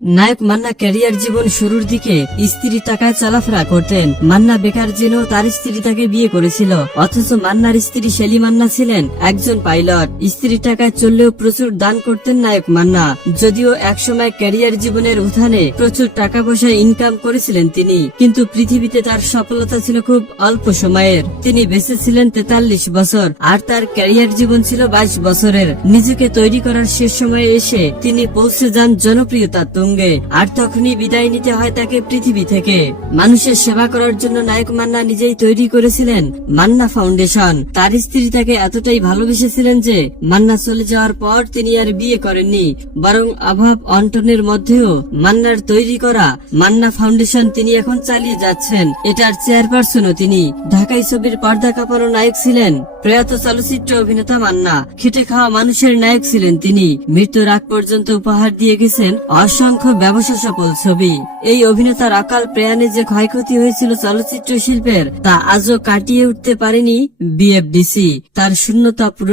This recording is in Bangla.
নায়ক মান্না ক্যারিয়ার জীবন শুরুর দিকে স্ত্রীর টাকায় চলাফেরা করতেন। মান্না বেকার জেনেও তার স্ত্রী তাকে বিয়ে করেছিল, অথচ মান্নার স্ত্রী শেলি মান্না ছিলেন একজন পাইলট। স্ত্রীর টাকায় চললেও প্রচুর দান করতেন নায়ক মান্না। যদিও একসময় ক্যারিয়ার জীবনের উত্থানে প্রচুর টাকা পয়সা ইনকাম করেছিলেন তিনি, কিন্তু পৃথিবীতে তার সফলতা ছিল খুব অল্প সময়ের। তিনি বেঁচে ছিলেন 43 বছর, আর তার ক্যারিয়ার জীবন ছিল 22 বছরের। নিজেকে তৈরি করার শেষ সময়ে এসে তিনি পৌঁছে যান জনপ্রিয়তার তুঙ্গে, আর তখনই বিদায় নিতে হয় তাকে পৃথিবী থেকে। মানুষের সেবা করার জন্য নায়ক মান্না নিজেই তৈরি করেছিলেন মান্না ফাউন্ডেশন। তার স্ত্রী তাকে এতটাই ভালোবেসেছিলেন যে মান্না চলে যাওয়ার পর তিনি আর বিয়ে করেননি, বরং অভাব অনটনের মধ্যেও মান্নার তৈরি করা মান্না ফাউন্ডেশন তিনি এখন চালিয়ে যাচ্ছেন। এটার চেয়ারপারসনও তিনি। ঢাকাই ছবির পর্দা কাঁপানো নায়ক ছিলেন প্রয়াত চলচ্চিত্র অভিনেতা মান্না। খেটে খাওয়া মানুষের নায়ক ছিলেন তিনি। মৃত্যুর আগ পর্যন্ত উপহার দিয়ে গেছেন অসংখ্য ব্যবসা সফল ছবি। এই অভিনেতার অকাল প্রয়াণে যে ক্ষয়ক্ষতি হয়েছিল চলচ্চিত্র শিল্পের, তা আজও কাটিয়ে উঠতে পারেনি বিএফডিসি। তার শূন্যতা পূরণ